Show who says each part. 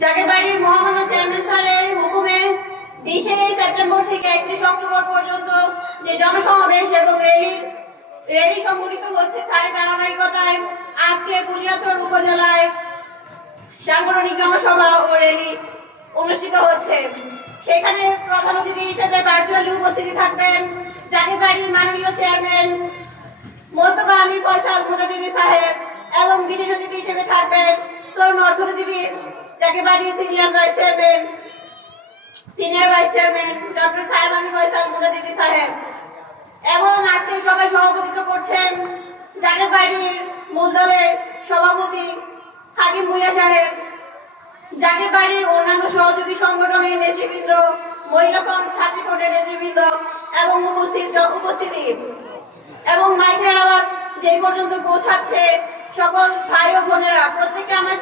Speaker 1: জাকের বাড়ির মহামান্য চেয়ারম্যান স্যারের হুকুমে বিশে সেপ্টেম্বর থেকে একত্রিশ অক্টোবর পর্যন্ত যে জনসমাবেশ এবং র্যালির র্যালি সংগঠিত হচ্ছে তারই ধারাবাহিকতায় আজকে কুলিয়াচর উপজেলায় সাংগঠনিক জনসভা ও র্যালি অনুষ্ঠিত হচ্ছে। সেখানে প্রধান অতিথি হিসেবে ভার্চুয়ালি উপস্থিতি থাকবেন জাকির বাড়ির মাননীয় চেয়ারম্যান মোস্তফা আমির ফয়সাল মুজাদিদি সাহেব এবং বিশেষ অতিথি হিসেবে থাকবেন তরুণ অর্থনীতিবিদ জাকির বাড়ির senior vice chairman senior vice chairman doctor Amir Faisal Mujaddidi সাহেব। এবং আজকে সবাই সভাপতিত্ব করছেন জাকের বাড়ির মূল দলের সভাপতি হাকিম ভুইয়া সাহেব, জাকের বাড়ির অন্যান্য সহযোগী সংগঠনের নেতৃবৃন্দ, মহিলা ফ্রন্ট ছাত্রী ফ্রন্টের নেতৃবৃন্দ এবং উপস্থিত, উপস্থিতি। এবং মাইকের আওয়াজ যেই পর্যন্ত পৌঁছাচ্ছে সকল ভাই ও বোনেরা, প্রত্যেকে আমার